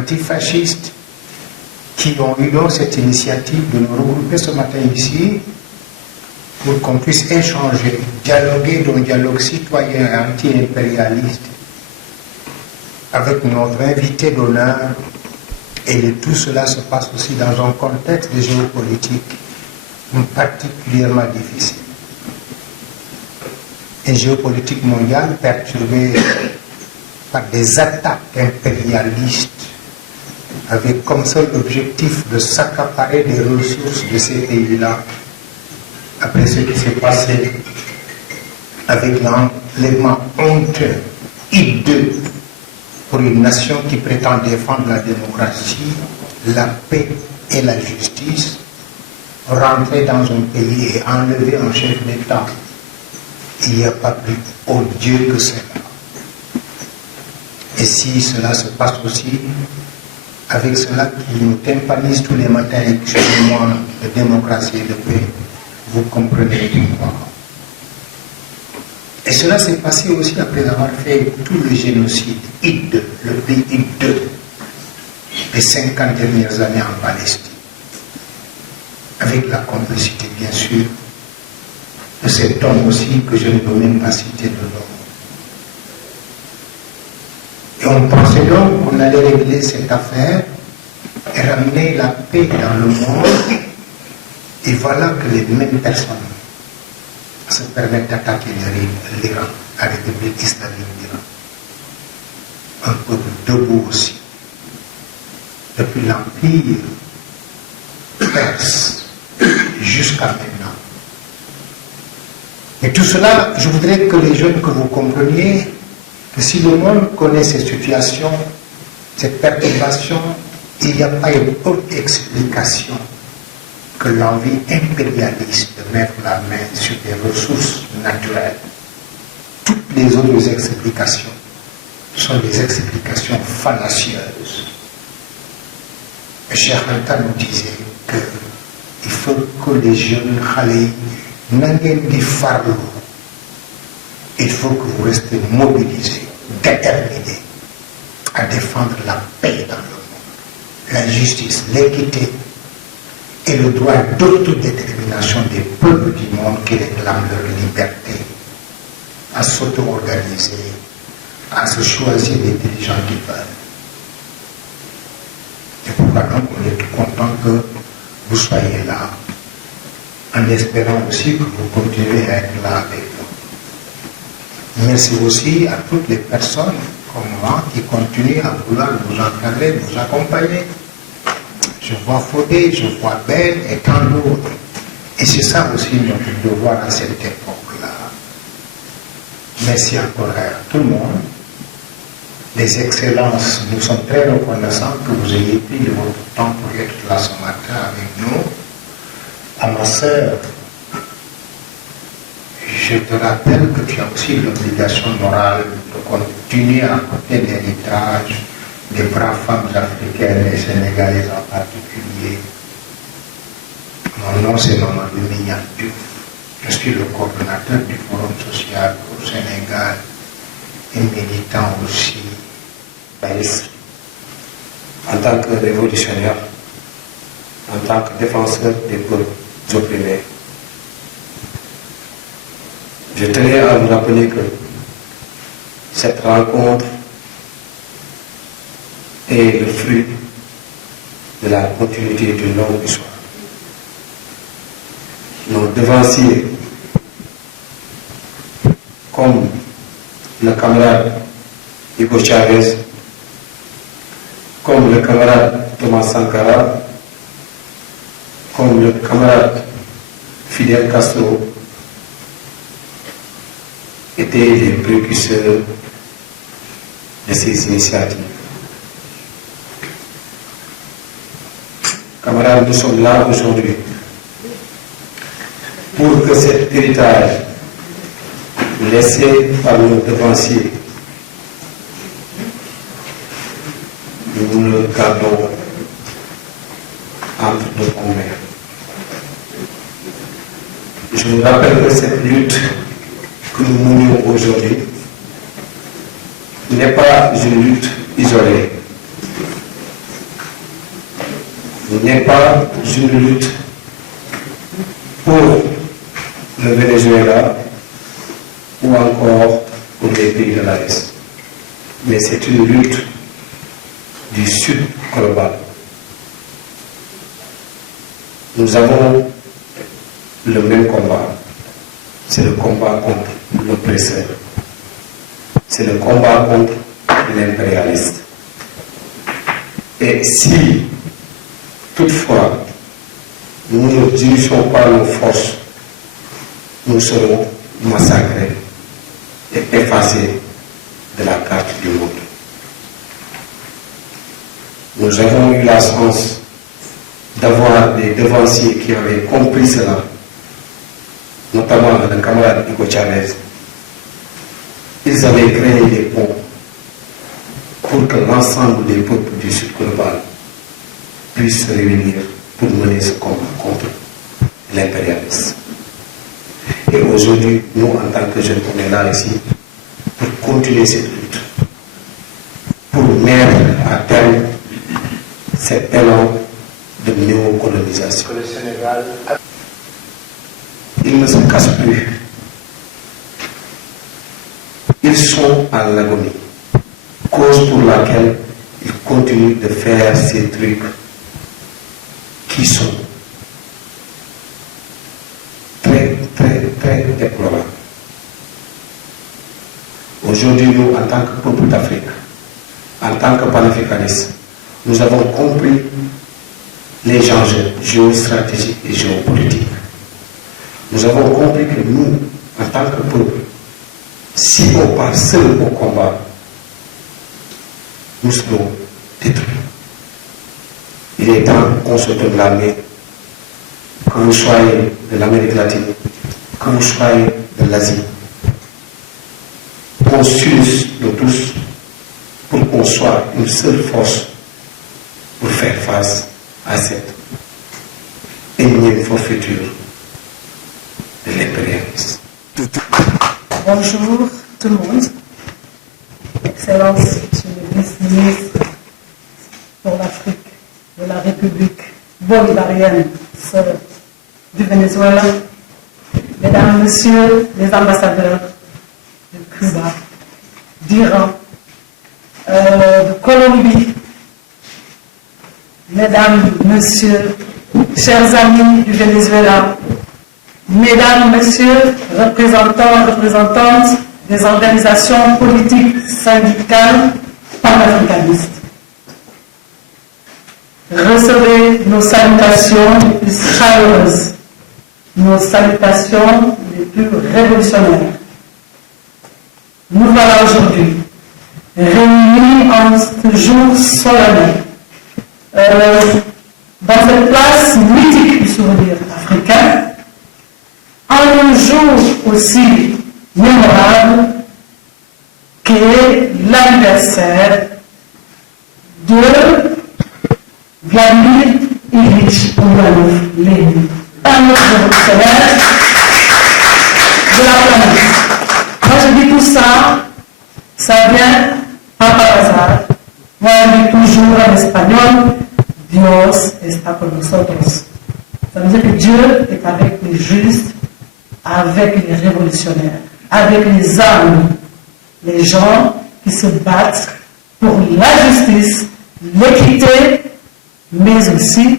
Antifascistes qui ont eu donc cette initiative de nous regrouper ce matin ici pour qu'on puisse échanger, dialoguer dans un dialogue citoyen et anti-impérialiste avec notre invité d'honneur. Et de tout cela se passe aussi dans un contexte de géopolitique particulièrement difficile. Une géopolitique mondiale perturbée par des attaques impérialistes avec comme seul objectif de s'accaparer des ressources de ces pays-là après ce qui s'est passé avec l'enlèvement honteux, hideux, pour une nation qui prétend défendre la démocratie, la paix et la justice, rentrer dans un pays et enlever un chef d'État. Il n'y a pas plus odieux que cela. Et si cela se passe aussi avec cela qui nous tympanise tous les matins, excusez-moi, de démocratie et de paix, vous comprenez pourquoi. Et cela s'est passé aussi après avoir fait tout le génocide hideux, le pays hideux, des 50 dernières années en Palestine, avec la complicité bien sûr de cet homme aussi que je ne peux même pas citer de nom. Et on pensait donc qu'on allait régler cette affaire et ramener la paix dans le monde. Et voilà que les mêmes personnes se permettent d'attaquer l'Iran, la République islamique d'Iran. Un peuple debout aussi. Depuis l'Empire perse jusqu'à maintenant. Et tout cela, je voudrais que les jeunes, que vous compreniez que si le monde connaît ces situations, cette perturbation, il n'y a pas une autre explication que l'envie impérialiste de mettre la main sur des ressources naturelles. Toutes les autres explications sont des explications fallacieuses. Cheikh Anta nous disait qu'il faut que les jeunes Khalei n'engagent di farlu. Il faut que vous restez mobilisés, déterminés à défendre la paix dans le monde, la justice, l'équité et le droit d'autodétermination des peuples du monde qui réclament leur liberté, à s'auto-organiser, à se choisir les dirigeants qu'ils veulent. Et pourquoi donc on est tout content que vous soyez là, en espérant aussi que vous continuez à être là avec nous. Merci aussi à toutes les personnes comme moi qui continuent à vouloir nous encadrer, nous accompagner. Je vois Fodé, je vois Ben et tant d'autres. Et c'est ça aussi notre devoir à cette époque-là. Merci encore à tout le monde. Les excellences, nous sommes très reconnaissants que vous ayez pris de votre temps pour être là ce matin avec nous. À ma sœur, je te rappelle que tu as aussi l'obligation morale de continuer à porter l'héritage des braves femmes africaines et sénégalaises en particulier. Mon nom c'est Mamadou Mignane Diouf. Je suis le coordonnateur du Forum social au Sénégal et militant aussi. En tant que révolutionnaire, en tant que défenseur des peuples opprimés, je tenais à vous rappeler que cette rencontre est le fruit de la continuité d'une longue histoire. Nos devanciers, comme le camarade Hugo Chavez, comme le camarade Thomas Sankara, comme le camarade Fidel Castro, étaient les précurseurs de ces initiatives. Camarades, nous sommes là aujourd'hui pour que cet héritage laissé par nos devanciers, nous le gardons entre nos mains. Je vous rappelle que cette lutte aujourd'hui n'est pas une lutte isolée, n'est pas une lutte pour le Venezuela ou encore pour les pays de l'Est, mais c'est une lutte du Sud global. Nous avons le même combat, c'est le combat contre l'oppresseur, c'est le combat contre l'impérialiste. Et si, toutefois, nous ne dirigeons pas nos forces, nous serons massacrés et effacés de la carte du monde. Nous avons eu la chance d'avoir des devanciers qui avaient compris cela, notamment le camarade Hugo Chavez. Ils avaient créé des ponts pour que l'ensemble des peuples du Sud global puissent se réunir pour mener ce combat contre l'impérialisme. Et aujourd'hui, nous, en tant que jeunes, on est là ici pour continuer cette lutte, pour mettre à terme cet élan de néocolonisation. Le Sénégal a... Ils ne se cassent plus. Ils sont à l'agonie, cause pour laquelle ils continuent de faire ces trucs qui sont très, très, très déplorables. Aujourd'hui, nous, en tant que peuple d'Afrique, en tant que panafricanistes, nous avons compris les enjeux géostratégiques et géopolitiques. Nous avons compris que nous, en tant que peuple, si on part seul au combat, nous serons détruits. Il est temps qu'on se donne la main, que vous soyez de l'Amérique latine, que vous soyez de l'Asie, qu'on s'unisse nous tous pour qu'on soit une seule force pour faire face à cette énième forfaiture de l'impérialisme. Bonjour tout le monde. Excellence, Monsieur le vice-ministre pour l'Afrique de la République bolivarienne du Venezuela, Mesdames, Messieurs les ambassadeurs de Cuba, d'Iran, de Colombie, Mesdames, Messieurs, chers amis du Venezuela, Mesdames, Messieurs, représentants, représentantes des organisations politiques syndicales panafricanistes, recevez nos salutations les plus chaleureuses, nos salutations les plus révolutionnaires. Nous voilà aujourd'hui réunis en ce jour solennel dans cette place mythique du souvenir africain, en un jour aussi mémorable qu'est l'anniversaire de Vladimir Ilyich Ulyanov-Lénine, un autre révolutionnaire de la planète. Quand je dis tout ça, ça vient pas par hasard. Moi, je dis toujours en espagnol, Dios está con nosotros. Ça veut dire que Dieu est avec les justes, avec les révolutionnaires, avec les âmes, les gens qui se battent pour la justice, l'équité, mais aussi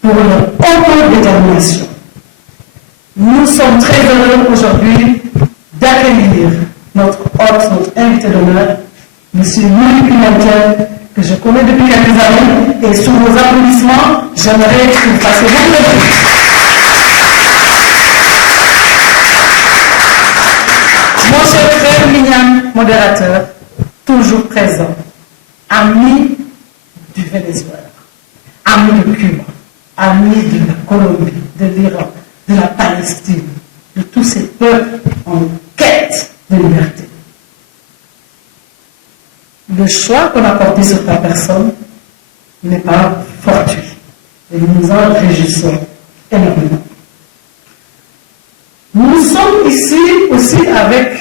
pour leur autodétermination. Nous sommes très heureux aujourd'hui d'accueillir notre hôte, notre invité d'honneur, M. Louis Pimentel, que je connais depuis quelques années, et sous vos applaudissements, j'aimerais que vous fassiez beaucoup de bruit. Mon cher frère Mignan, modérateur, toujours présent, ami du Venezuela, ami de Cuba, ami de la Colombie, de l'Iran, de la Palestine, de tous ces peuples en quête de liberté. Le choix qu'on a porté sur ta personne n'est pas fortuit. Et nous nous en réjouissons énormément. Nous sommes ici aussi avec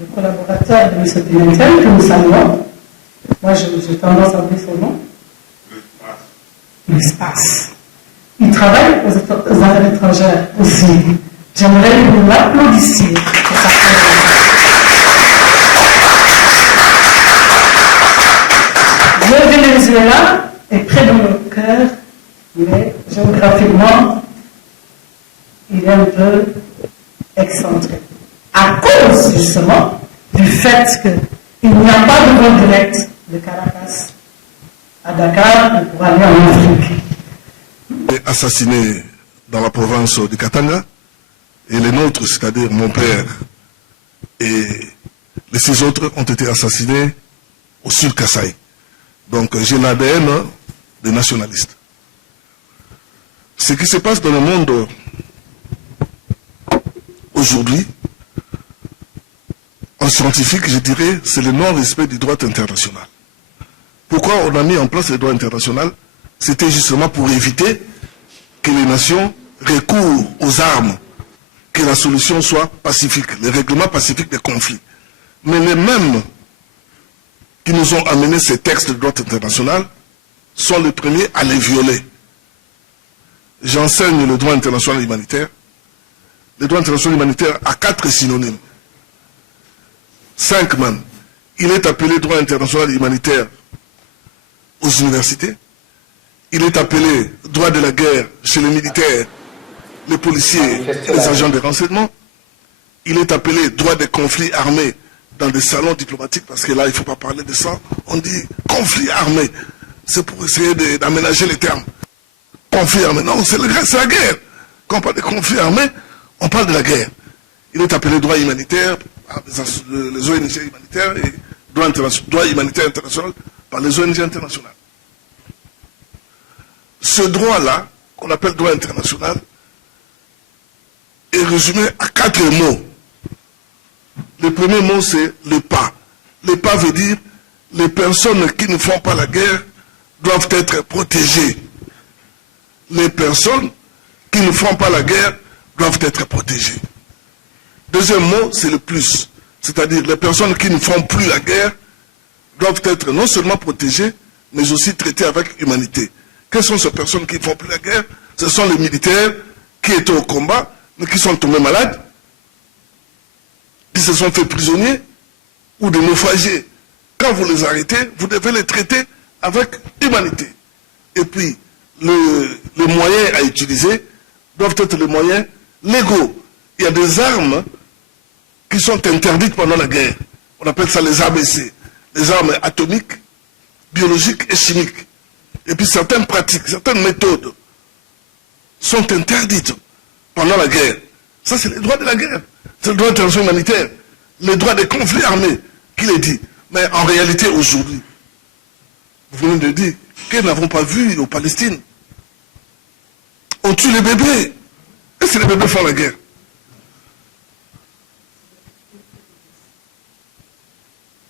le collaborateur de M. Pimentel, que nous saluons. Moi, j'ai tendance à oublier son nom. L'espace. Il travaille aux affaires étrangères aussi. J'aimerais que vous l'applaudissiez pour sa présence. Le Venezuela est près de nos cœurs, mais géographiquement, il est un peu excentré. À cause, justement, du fait qu'il n'y a pas de vol direct de Caracas à Dakar pour aller en Afrique. Assassiné dans la province de Katanga, et les nôtres, c'est-à-dire mon père et les 6 autres, ont été assassinés au sud Kasaï. Donc j'ai l'ADN des nationalistes. Ce qui se passe dans le monde aujourd'hui, en scientifique, je dirais, c'est le non-respect du droit international. Pourquoi on a mis en place le droit international? C'était justement pour éviter que les nations recourent aux armes, que la solution soit pacifique, le règlement pacifique des conflits. Mais les mêmes qui nous ont amené ces textes de droit international sont les premiers à les violer. J'enseigne le droit international humanitaire. Le droit international humanitaire a 4 synonymes. 5 même. Il est appelé droit international humanitaire aux universités. Il est appelé droit de la guerre chez les militaires, les policiers et les agents de renseignement. Il est appelé droit des conflits armés dans des salons diplomatiques, parce que là, il ne faut pas parler de ça. On dit conflit armé. C'est pour essayer d'aménager les termes. Conflit armé. Non, c'est la guerre. Quand on parle de conflit armé, on parle de la guerre. Il est appelé droit humanitaire par les ONG humanitaires et droit humanitaire international par les ONG internationales. Ce droit-là, qu'on appelle droit international, est résumé à 4 mots. Le premier mot, c'est le pas. Le pas veut dire les personnes qui ne font pas la guerre doivent être protégées. Les personnes qui ne font pas la guerre doivent être protégées. Deuxième mot, c'est le plus. C'est-à-dire les personnes qui ne font plus la guerre doivent être non seulement protégées, mais aussi traitées avec humanité. Quelles sont ces personnes qui ne font plus la guerre? Ce sont les militaires qui étaient au combat, mais qui sont tombés malades, qui se sont fait prisonniers ou des naufragés. Quand vous les arrêtez, vous devez les traiter avec humanité. Et puis, les moyens à utiliser doivent être les moyens légaux. Il y a des armes qui sont interdites pendant la guerre. On appelle ça les ABC, les armes atomiques, biologiques et chimiques. Et puis certaines pratiques, certaines méthodes sont interdites pendant la guerre. Ça, c'est le droit de la guerre. C'est le droit international humanitaire. Le droit des conflits armés, qui les dit. Mais en réalité, aujourd'hui, vous venez de dire que nous n'avons pas vu aux Palestine. On tue les bébés. Et si les bébés font la guerre?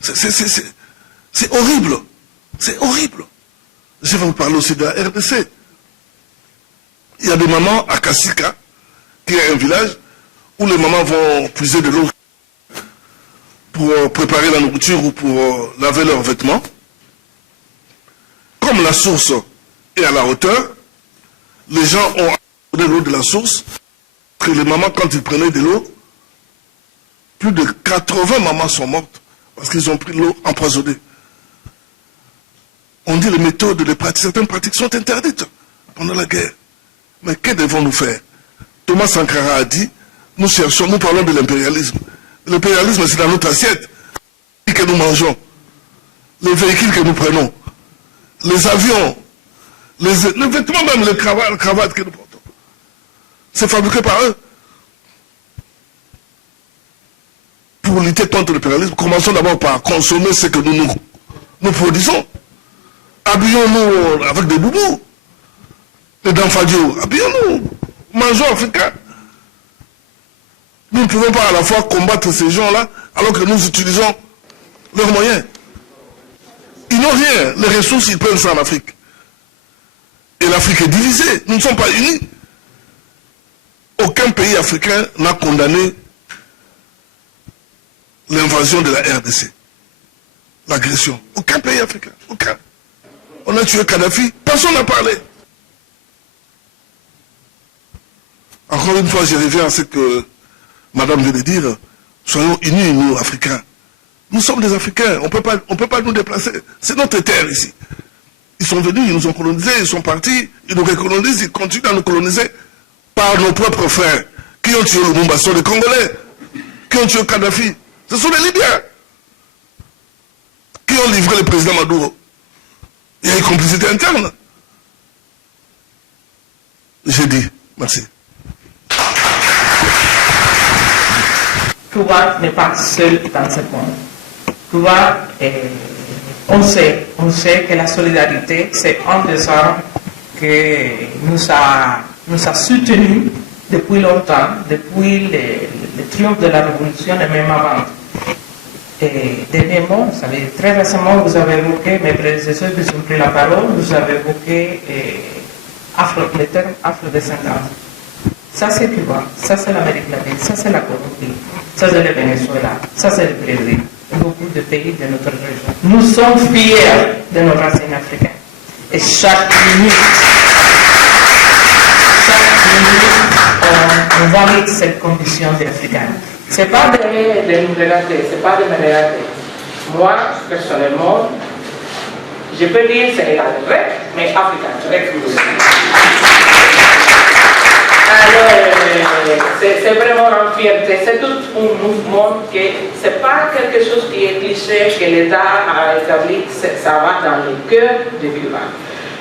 C'est horrible. C'est horrible. Je vais vous parler aussi de la RDC. Il y a des mamans à Kassika, qui est un village, où les mamans vont puiser de l'eau pour préparer la nourriture ou pour laver leurs vêtements. Comme la source est à la hauteur, les gens ont de l'eau de la source, que les mamans, quand ils prenaient de l'eau, plus de 80 mamans sont mortes parce qu'ils ont pris de l'eau empoisonnée. On dit les méthodes, les pratiques, certaines pratiques sont interdites pendant la guerre. Mais que devons-nous faire? Thomas Sankara a dit, nous parlons de l'impérialisme. L'impérialisme, c'est dans notre assiette que nous mangeons, les véhicules que nous prenons, les avions, les vêtements, même les cravates que nous portons. C'est fabriqué par eux. Pour lutter contre l'impérialisme, commençons d'abord par consommer ce que nous produisons. Habillons-nous avec des boubous, des danfadio. Habillons-nous, mangeons africain. Nous ne pouvons pas à la fois combattre ces gens-là alors que nous utilisons leurs moyens. Ils n'ont rien. Les ressources, ils prennent ça en Afrique. Et l'Afrique est divisée. Nous ne sommes pas unis. Aucun pays africain n'a condamné l'invasion de la RDC, l'agression. Aucun pays africain, aucun. On a tué Kadhafi, personne n'a parlé. Encore une fois, je reviens à ce que Madame vient de dire. Soyons unis, nous, Africains. Nous sommes des Africains, on peut pas nous déplacer. C'est notre terre ici. Ils sont venus, ils nous ont colonisés, ils sont partis, ils nous recolonisent, ils continuent à nous coloniser par nos propres frères. Qui ont tué Lumumba? Ce sont les Congolais. Qui ont tué Kadhafi? Ce sont les Libyens. Qui ont livré le président Maduro? Il y a une complicité interne. J'ai dit, merci. Cuba n'est pas seul dans ce monde. Cuba, on sait que la solidarité, c'est un des armes que nous a soutenus depuis longtemps, depuis le triomphe de la Révolution et même avant. Dernièrement, vous savez, très récemment, vous avez évoqué, mes prédécesseurs qui ont pris la parole, vous avez évoqué le terme afrodescendance. Ça c'est Cuba, ça c'est l'Amérique latine, ça c'est la Colombie, ça c'est le Venezuela, ça c'est le Brésil, et beaucoup de pays de notre région. Nous sommes fiers de nos racines africaines. Et chaque minute, on valide cette condition d'africaine. Ce n'est pas de nous relater, ce n'est pas de me relater. Moi, personnellement, je peux dire Sénégal, mais africain, Alors, c'est vraiment une fierté, c'est tout un mouvement que ce n'est pas quelque chose qui est cliché, que l'État a établi, ça va dans le cœur de Cuba.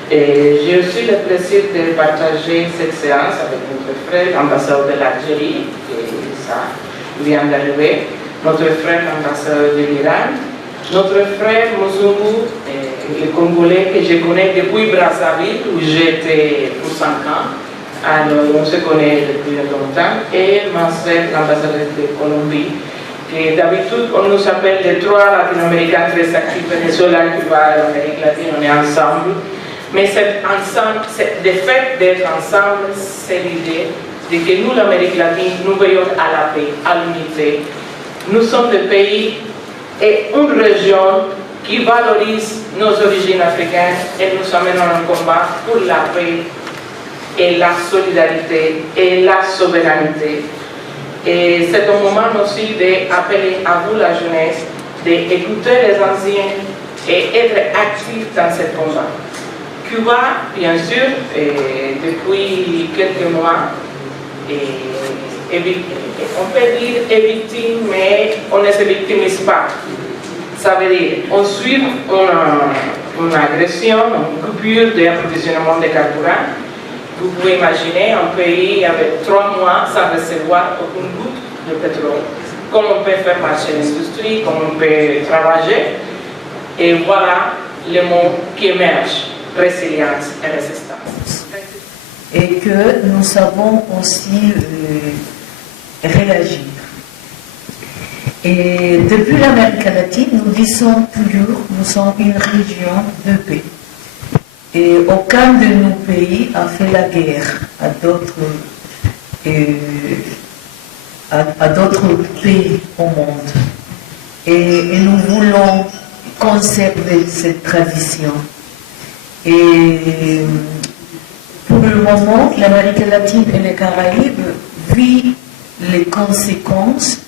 Et j'ai aussi le plaisir de partager cette séance avec notre frère, ambassadeur de l'Algérie, et ça vient d'arriver, notre frère, ambassadeur de l'Iran, notre frère Mozungu, le Congolais que je connais depuis Brazzaville, où j'étais pour 5 ans. Alors, on se connaît depuis longtemps, et ma sœur, l'ambassadeur de Colombie, que d'habitude on nous appelle les 3 latino-américains très actifs, Venezuela, Cuba et l'Amérique latine, on est ensemble. Mais le fait d'être ensemble, c'est l'idée de que nous, l'Amérique latine, nous veillons à la paix, à l'unité. Nous sommes des pays et une région qui valorise nos origines africaines et nous amène à un combat pour la paix et la solidarité et la souveraineté. Et c'est un moment aussi d'appeler à vous, la jeunesse, d'écouter les anciens et être actifs dans ce combat. Cuba, bien sûr, depuis quelques mois, on peut dire est victime, mais on ne se victimise pas. Ça veut dire on suit une agression, une coupure d'approvisionnement de carburant. Vous pouvez imaginer un pays avec 3 mois sans recevoir aucune goutte de pétrole. Comment on peut faire marcher l'industrie, comment on peut travailler. Et voilà le mot qui émerge, résilience et résistance. Et que nous savons aussi réagir. Et depuis l'Amérique latine, nous disons toujours, nous sommes une région de paix. Et aucun de nos pays a fait la guerre à d'autres pays au monde. Et nous voulons conserver cette tradition. Et pour le moment, l'Amérique latine et les Caraïbes vivent les conséquences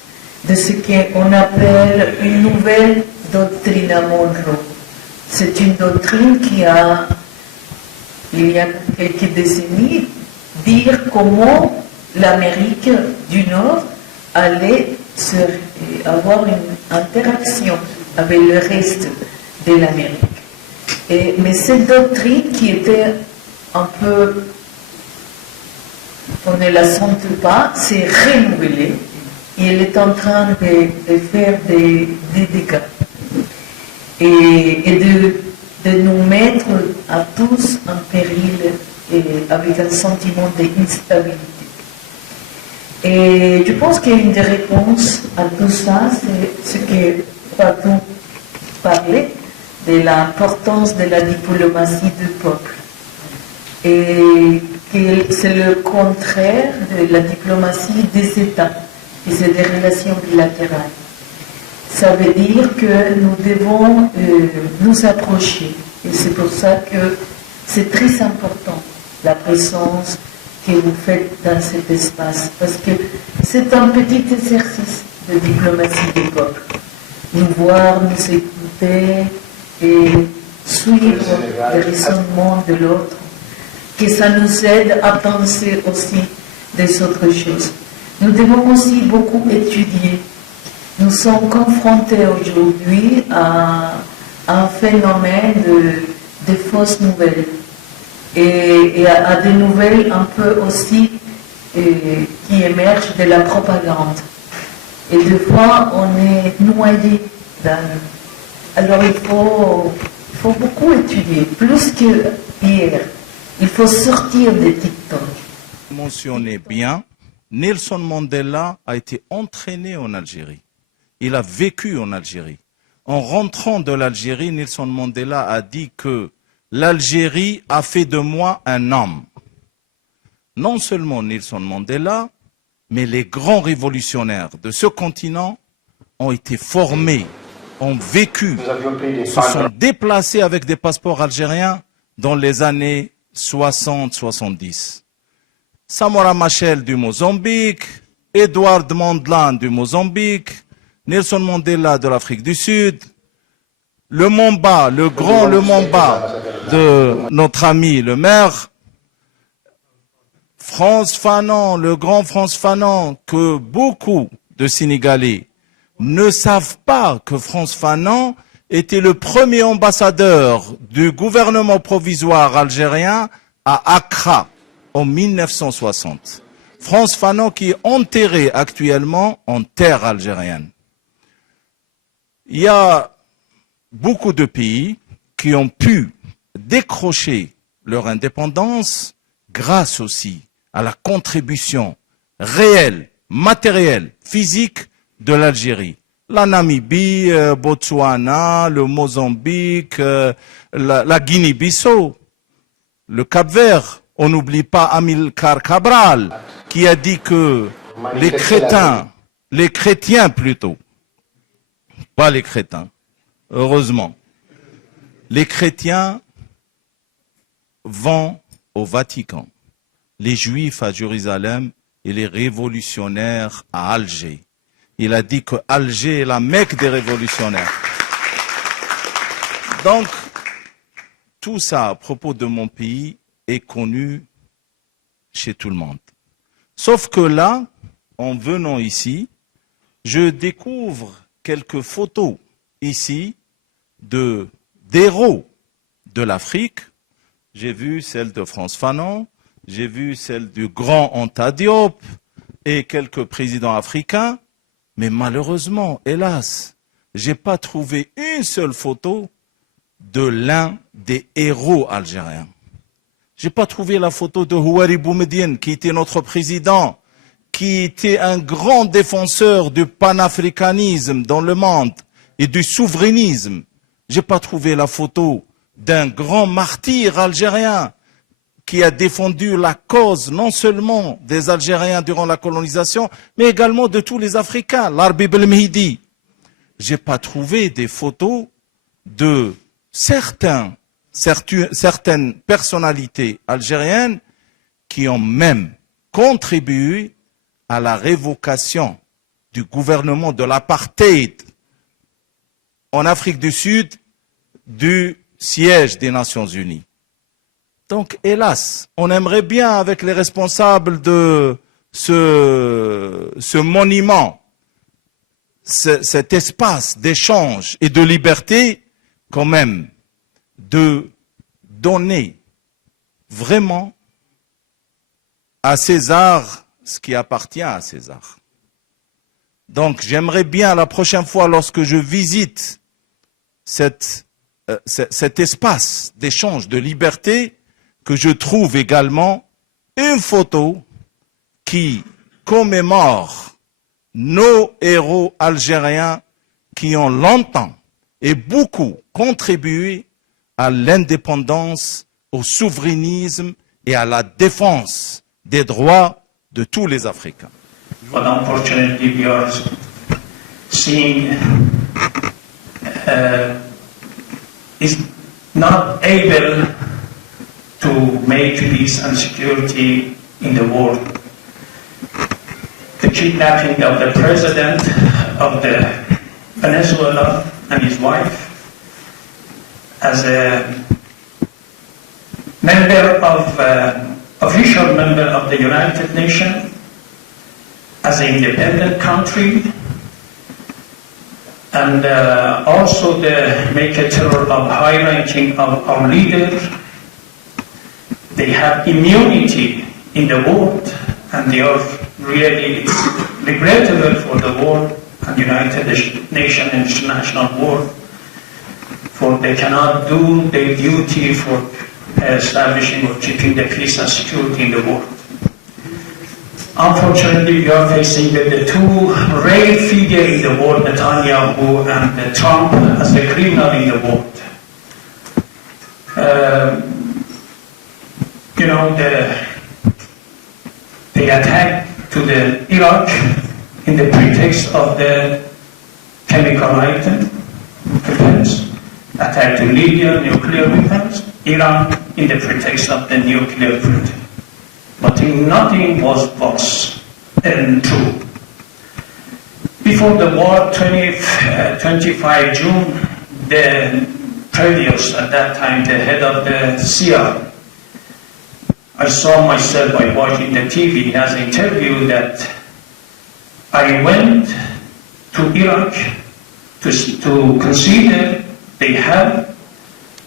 de ce qu'on appelle une nouvelle doctrine à Monroe. C'est une doctrine qui a, il y a quelques décennies, dire comment l'Amérique du Nord allait avoir une interaction avec le reste de l'Amérique. Mais cette doctrine qui était un peu, on ne la sente pas, s'est renouvelée et elle est en train de faire des dégâts et de nous mettre à tous en péril et avec un sentiment d'instabilité. Et je pense qu'une des réponses à tout ça, c'est ce que Fatou parlait, de l'importance de la diplomatie du peuple. Et que c'est le contraire de la diplomatie des États, et c'est des relations bilatérales. ça veut dire que nous devons nous approcher. Et c'est pour ça que c'est très important, la présence que vous faites dans cet espace. Parce que c'est un petit exercice de diplomatie des peuples. Nous voir, nous écouter et suivre le raisonnement de l'autre, que ça nous aide à penser aussi des autres choses. Nous devons aussi beaucoup étudier. Nous sommes confrontés aujourd'hui à un phénomène de fausses nouvelles et à des nouvelles un peu aussi qui émergent de la propagande. Et des fois, on est noyé dans... Alors il faut beaucoup étudier, plus que hier. Il faut sortir des TikTok. Mentionnez bien, Nelson Mandela a été entraîné en Algérie. Il a vécu en Algérie. En rentrant de l'Algérie, Nelson Mandela a dit que l'Algérie a fait de moi un homme. Non seulement Nelson Mandela, mais les grands révolutionnaires de ce continent ont été formés, ont vécu, se sont déplacés avec des passeports algériens dans les années 60-70. Samora Machel du Mozambique, Edouard Mondlane du Mozambique, Nelson Mandela de l'Afrique du Sud, le Mamba, le grand Le Mamba de notre ami le maire, Frantz Fanon, le grand Frantz Fanon, que beaucoup de Sénégalais ne savent pas que Frantz Fanon était le premier ambassadeur du gouvernement provisoire algérien à Accra en 1960. Frantz Fanon qui est enterré actuellement en terre algérienne. Il y a beaucoup de pays qui ont pu décrocher leur indépendance grâce aussi à la contribution réelle, matérielle, physique de l'Algérie. La Namibie, Botswana, le Mozambique, la Guinée-Bissau, le Cap-Vert. On n'oublie pas Amilcar Cabral qui a dit que les chrétiens plutôt, pas les crétins, heureusement, les chrétiens vont au Vatican, les juifs à Jérusalem et les révolutionnaires à Alger. Il a dit que Alger est la Mecque des révolutionnaires. Donc, tout ça à propos de mon pays est connu chez tout le monde. Sauf que là, en venant ici, je découvre quelques photos ici d'héros de l'Afrique. J'ai vu celle de Frantz Fanon, j'ai vu celle du grand Anta Diop et quelques présidents africains. Mais malheureusement, hélas, j'ai pas trouvé une seule photo de l'un des héros algériens. J'ai pas trouvé la photo de Houari Boumediene, qui était notre président, qui était un grand défenseur du panafricanisme dans le monde et du souverainisme. J'ai pas trouvé la photo d'un grand martyr algérien qui a défendu la cause non seulement des Algériens durant la colonisation, mais également de tous les Africains, l'Arbi Belmehidi. J'ai pas trouvé des photos de certaines personnalités algériennes qui ont même contribué à la révocation du gouvernement de l'apartheid en Afrique du Sud du siège des Nations Unies. Donc, hélas, on aimerait bien, avec les responsables de ce monument, cet espace d'échange et de liberté, quand même, de donner vraiment à César ce qui appartient à César. Donc, j'aimerais bien, la prochaine fois, lorsque je visite cet espace d'échange, de liberté, que je trouve également une photo qui commémore nos héros algériens qui ont longtemps et beaucoup contribué à l'indépendance, au souverainisme et à la défense des droits de tous les Africains. But unfortunately, we are seeing is not able to make peace and security in the world. The kidnapping of the president of the Venezuela and his wife, as a member of official member of the United Nations, as an independent country, and also the make a terror of high-ranking of our leaders. They have immunity in the world, and they are really regrettable for the world and United Nations and international world, for they cannot do their duty for establishing or keeping the peace and security in the world. Unfortunately, we are facing the two rare figures in the world, Netanyahu and Trump, as a criminal in the world. They attacked to the Iraq in the pretext of the chemical item weapons, attack to Libya, nuclear weapons, Iran in the pretext of the nuclear threat. But nothing was false and true. Before the war, 25 June, the previous, at that time, the head of the CIA, I saw myself by watching the TV as an interview that I went to Iraq to consider they have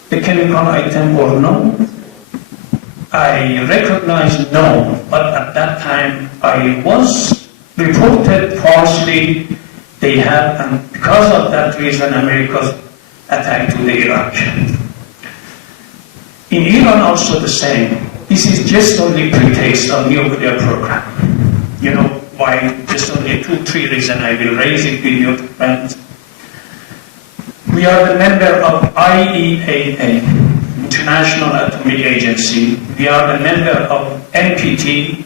the chemical item or no. I recognized no, but at that time I was reported falsely they have, and because of that reason America's attack to the Iraq. In Iran also the same. This is just only pretext of nuclear program. You know why? Just only 2-3 reasons I will raise it with your friends. We are the member of IAEA, International Atomic Agency. We are the member of NPT.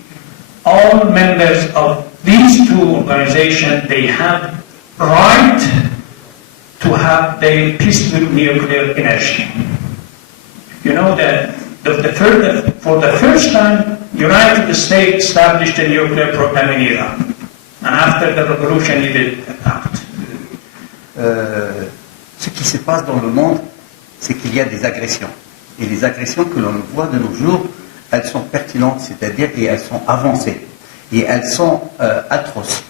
All members of these two organizations, they have right to have their peaceful nuclear energy. You know that for the first time, United States established a nuclear program in Iran. And after the revolution, it did adopt. Ce qui se passe dans le monde, c'est qu'il y a des agressions. Et les agressions que l'on voit de nos jours, elles sont pertinentes, c'est-à-dire et elles sont avancées. Et elles sont atroces.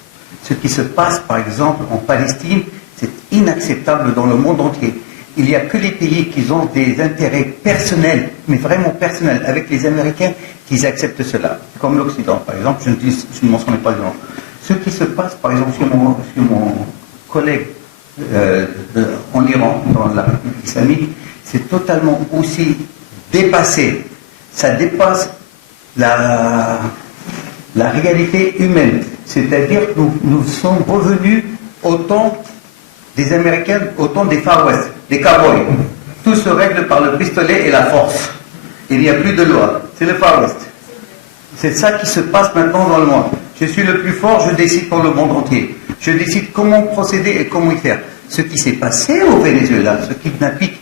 Ce qui se passe, par exemple, en Palestine, c'est inacceptable dans le monde entier. Il n'y a que les pays qui ont des intérêts personnels, mais vraiment personnels, avec les Américains, qui acceptent cela. Comme l'Occident, par exemple, je ne mentionnais pas le nom. Ce qui se passe, par exemple, chez mon collègue en Iran, dans la République islamique, c'est totalement aussi dépassé. Ça dépasse la réalité humaine. C'est-à-dire que nous sommes revenus au temps des Américains, au temps des Far West, des cowboys. Tout se règle par le pistolet et la force. Il n'y a plus de loi. C'est le Far West. C'est ça qui se passe maintenant dans le monde. Je suis le plus fort, je décide pour le monde entier. Je décide comment procéder et comment y faire. Ce qui s'est passé au Venezuela, ce kidnapping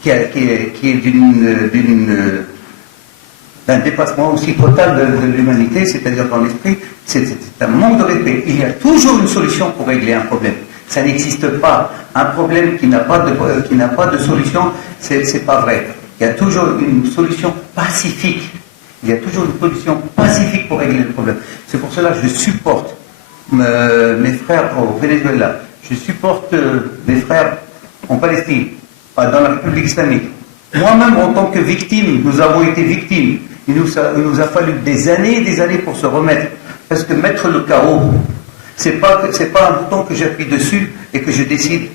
qui est d'un dépassement aussi total de l'humanité, c'est-à-dire dans l'esprit, c'est un manque de respect. Il y a toujours une solution pour régler un problème. Ça n'existe pas. Un problème qui n'a pas de solution, c'est pas vrai. Il y a toujours une solution pacifique. Il y a toujours une solution pacifique pour régler le problème. C'est pour cela que je supporte mes frères au Venezuela. Je supporte mes frères en Palestine, dans la République islamique. Moi-même, en tant que victime, nous avons été victimes. Il nous a fallu des années pour se remettre. Parce que mettre le chaos, c'est pas un bouton que j'appuie dessus et que je décide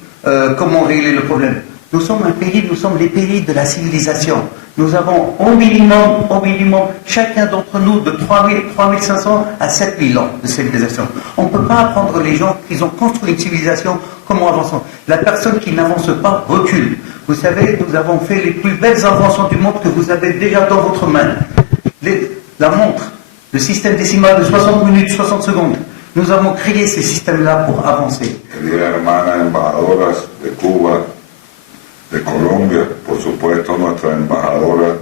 comment régler le problème. Nous sommes un pays, nous sommes les pays de la civilisation. Nous avons au minimum, chacun d'entre nous de 3500 à 7000 ans de civilisation. On ne peut pas apprendre les gens qui ont construit une civilisation comment avancer. La personne qui n'avance pas recule. Vous savez, nous avons fait les plus belles inventions du monde que vous avez déjà dans votre main. La montre, le système décimal de 60 minutes, 60 secondes. Nous avons créé ces systèmes-là pour avancer. Queridas hermanas embajadoras de Cuba, de Colombia, por supuesto nuestra embajadora.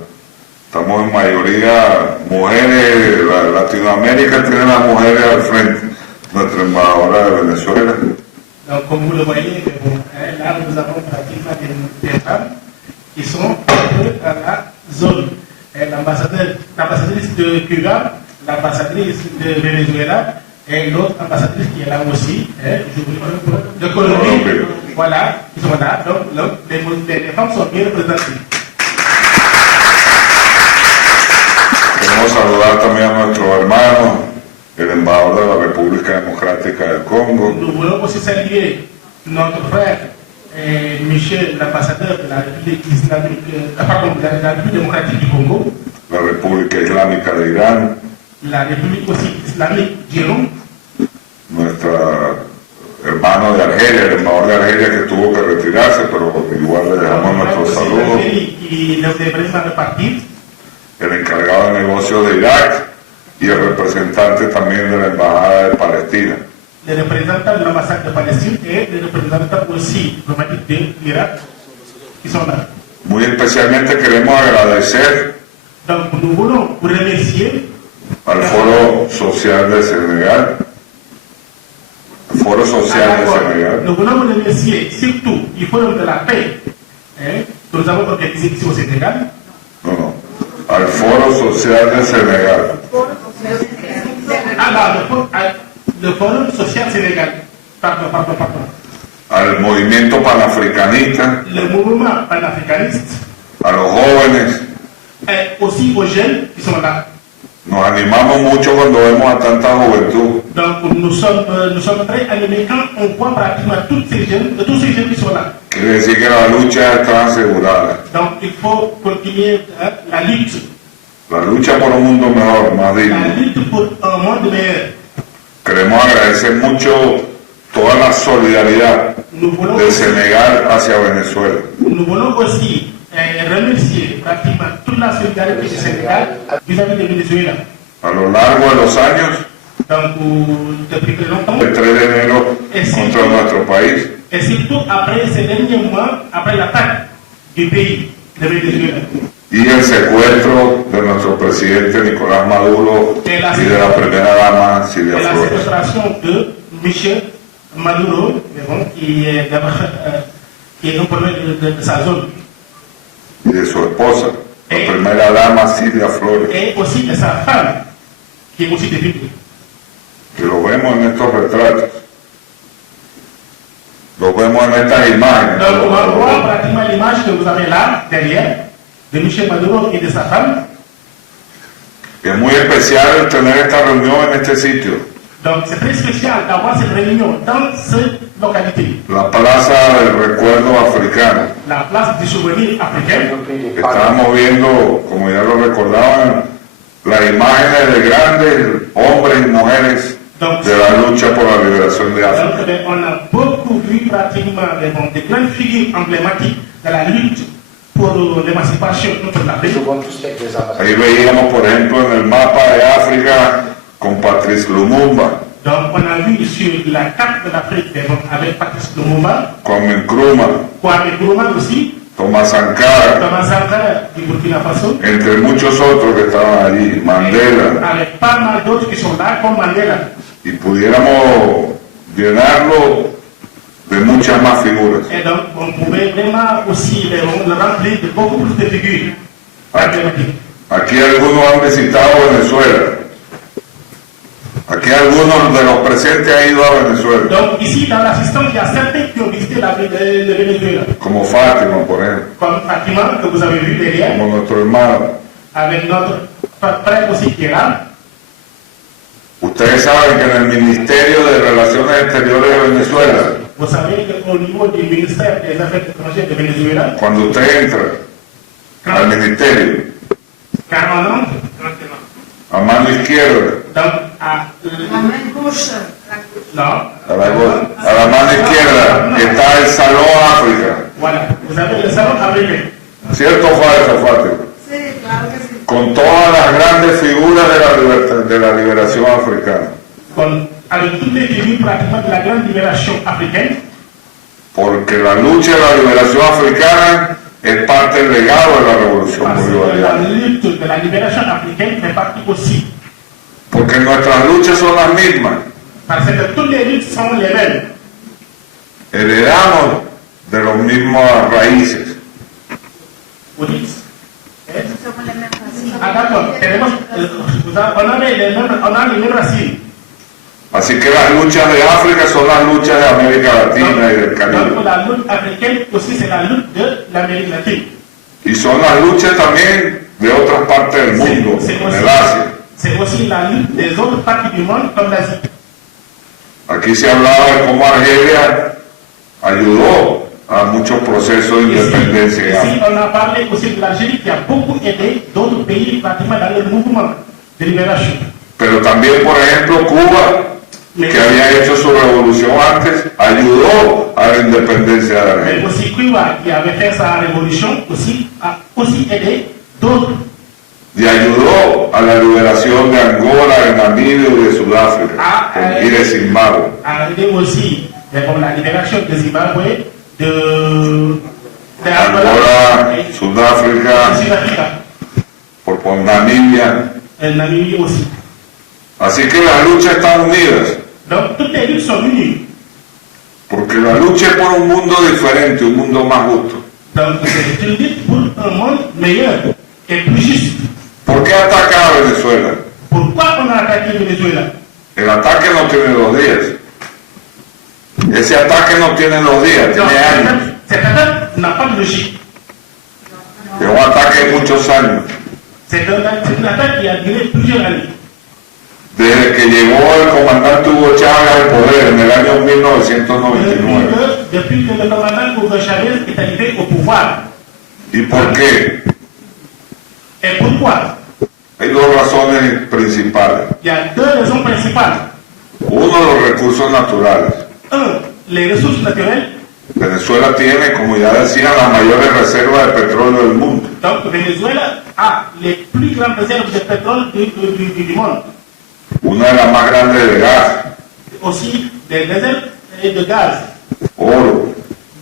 Estamos en mayoría mujeres, Latinoamérica tiene las mujeres al frente, nuestra embajadora de Venezuela. Donc, comme vous le voyez, là nous avons pratiquement des femmes qui sont à la zone. L'ambassadrice de Cuba, l'ambassadrice de Venezuela et l'autre ambassadrice qui est là aussi, de Colombie. Voilà, ils sont là. Donc, les femmes sont bien représentées. Queremos saludar también a nuestros hermanos, el embajador de la República Democrática del Congo. Nous voulons aussi saluer notre frère Michel, l'ambassadeur de la République islamique, pardon, de la République démocratique du Congo. La República Islámica de Irán. La République aussi islamique d'Iran. Nuestra hermano de Argelia, el embajador de Argelia que tuvo que retirarse, pero igual le dejamos nuestros saludos. El encargado de negocios de Irak y el representante también de la Embajada de Palestina. Les représentants de l'ambassade de Palestine et les représentants aussi diplomatiques de l'Irak qui sont là. Muy especialmente queremos agradecer Donc nous voulons remercier al Foro Social de Senegal. Foro Social de Senegal. Nous voulons remercier surtout du Forum de la paix que nous avons organisé ici au Sénégal. No. Al Foro Social de Senegal. Le Forum Social Sénégal. Pardon. Al Movimiento Panafricanista. Le mouvement panafricaniste. A los jóvenes. Et aussi aux jeunes qui sont là. Nos animamos mucho cuando vemos a tanta juventud. Donc nous sommes très animés quand on voit pratiquement tous ces jeunes qui sont là. Quiere decir que la lucha está asegurada. Donc il faut continuer la lutte. La lucha por un mundo mejor, más digno. La lutte pour un monde meilleur. Queremos agradecer mucho toda la solidaridad de Senegal hacia Venezuela. Nous voulons aussi remercier pratiquement toute la solidarité du Sénégal vis-à-vis de Venezuela. A lo largo de los años, Donc, depuis très longtemps, el 3 de enero contra nuestro país, et surtout après ces derniers mois, après l'attaque du pays de Venezuela. y el secuestro de nuestro presidente Nicolás Maduro y de la primera dama Silvia Et la Flores. séquestration de Michel Maduro, qui est un problème de sa zone. Y de su esposa, la primera dama Silvia Flores, Et aussi de sa femme, qui est aussi détenue. que lo vemos en estos retratos, lo vemos en estas imágenes. Donc, on voit pratiquement l'image que vous avez là, derrière, de Michel Maduro et de sa femme. Es muy especial tener esta reunión en este sitio, Donc, c'est très spécial d'avoir cette réunion dans cette localité, la Plaza del Recuerdo Africano. la place du souvenir africain. Estábamos viendo, como ya lo recordaban, las imágenes de grandes hombres y mujeres de la lucha por la liberación de África. Donc, on a beaucoup vu pratiquement des grandes figures emblématiques de la lutte pour l'émancipation contre l'Afrique. Ahí veíamos, por ejemplo, en el mapa de África con Patrice Lumumba, Donc, on a vu sur la carte de l'Afrique avec Patrice Lumumba, Kwame Nkrumah, Kwame Nkrumah aussi, Thomas Sankara, Thomas Sankara du Burkina Faso, entre muchos otros que estaban allí, Mandela, avec pas mal d'autres qui sont là, comme Mandela. y pudiéramos llenarlo de muchas más figuras. Et donc, on pouvait vraiment aussi le remplir de beaucoup plus de figures emblématiques. Aquí algunos han visitado Venezuela. Aquí algunos de los presentes han ido a Venezuela. Donc, ici, dans l'assistance, il y a certains qui ont visité le Venezuela, Como Fátima, por ejemplo, comme Fatima, que vous avez vu derrière, como nuestro hermano. avec notre frère aussi qui est là. Ustedes saben que en el Ministerio de Relaciones Exteriores de Venezuela, Vous savez qu'au niveau du ministère des Affaires étrangères de Venezuela, cuando usted entra al ministerio, quand on entre, a mano izquierda, donc à non, a la mano izquierda está el Salón África. voilà, vous avez le salon africain. ¿Cierto o falso, Fátima? Sí, claro que sí. Con todas las grandes figuras de la liberación africana. Avec dans toutes les tribus pratiquement de la grande libération africaine. Porque la lucha de la liberación africana es parte del legado de la revolución Parce que la bolivariana. lutte de la libération africaine fait partie aussi. Porque nuestras luchas son las mismas. Parce que toutes les luttes sont les mêmes. Heredamos de los mismos raíces. Vous dites Ah d'accord, on a les mêmes racines. Así que las luchas de África son las luchas de América Latina y del Caribe. Donc la lutte africaine aussi c'est la lutte de l'Amérique latine. Y son las luchas también de otras partes del mundo, del Asia. C'est aussi la lutte des autres parties du monde comme l'Asie. Aquí se hablaba de cómo Argelia ayudó a muchos procesos de independencia. Ici, on a parlé aussi de l'Algérie qui a beaucoup aidé d'autres pays pratiquement dans le mouvement de libération. Pero también, por ejemplo, Cuba, que había hecho su revolución antes, ayudó a la independencia de Mais Argelia. aussi Cuba, qui avait fait sa révolution, aussi, a aussi aidé d'autres. Y ayudó a la liberación de Angola, de Namibia y de Sudáfrica y de Zimbabue. A aidé aussi pour la libération de Zimbabwe, de Angola, et Sudáfrica, Sud-Africa, por Namibia. et Namibie aussi. Así que las luchas están unidas, Donc toutes les luttes sont unies. porque la lucha es por un mundo diferente, un mundo más justo. Donc c'est une lutte pour un monde meilleur et plus juste. ¿Por qué atacar a Venezuela? Pourquoi on a attaqué Venezuela? El ataque no tiene 2 días. Ese ataque no tiene 2 días, Non, tiene años. cette attaque n'a pas de logique. Es un ataque de muchos años. C'est une attaque qui a duré plusieurs années. Desde que llegó el comandante Hugo Chávez al poder en el año 1999. Depuis que le commandant Hugo Chavez est arrivé au pouvoir. ¿Y por qué? Et pourquoi? Hay 2 razones principales. Il y a 2 raisons principales. Uno, los recursos naturales. Un, les ressources naturelles. Venezuela tiene, como ya decía, las mayores reservas de petróleo del mundo. Donc Venezuela a les plus grandes réserves de pétrole du monde. Una de las más grandes de gas, Aussi des réserves de gaz, oro,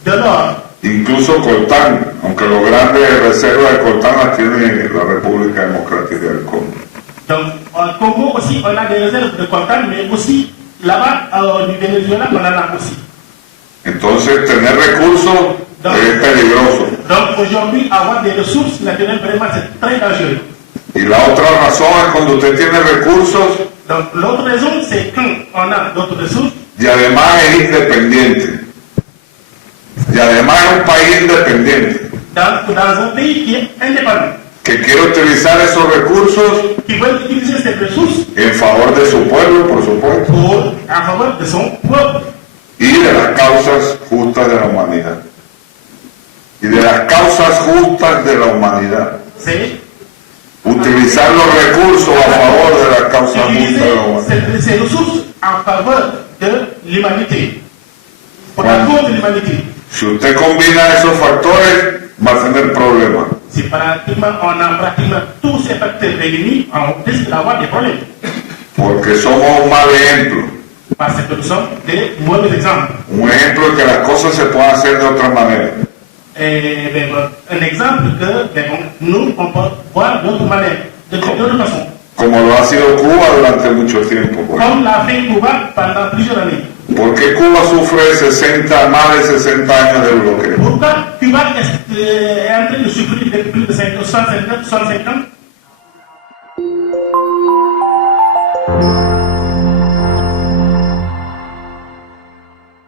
de l'or. incluso coltán, aunque las grandes reservas de coltán las tiene la República Democrática del Congo. Donc au Congo aussi on a des réserves de coltan, mais aussi là-bas au Venezuela on en a aussi. Entonces, tener recursos es peligroso. Donc aujourd'hui avoir des ressources naturelles vraiment c'est très dangereux. Y la otra razón es cuando usted tiene recursos Donc l'autre raison c'est quand on a d'autres ressources y además es independiente. Y además es un país independiente dans un pays qui est indépendant, que quiere utilizar esos recursos qui veut utiliser ces ressources en favor de su pueblo, por supuesto, en faveur de son peuple y de las causas justas de la humanidad. Y de las causas justas de la humanidad. c'est Utilizar los recursos a favor de las causas justas de la humanidad. utiliser ces ressources en faveur de l'humanité, pour la cause de l'humanité. Si usted combina esos factores, va a tener problemas. Si pratiquement on a pratiquement tous ces facteurs réunis, on risque d'avoir des problèmes. Porque somos un mal ejemplo. Parce que nous sommes des mauvais exemples. Un ejemplo de que las cosas se pueden hacer de otra manera. Un exemple que nous, on peut voir d'autres manières, d'autres façons. Como lo ha sido Cuba durante mucho tiempo. Pues. Comme l'a fait Cuba pendant plusieurs années. ¿Por qué Cuba sufre más de 60 años de bloqueo? Pourquoi Cuba est en train de souffrir depuis plus de 65 ans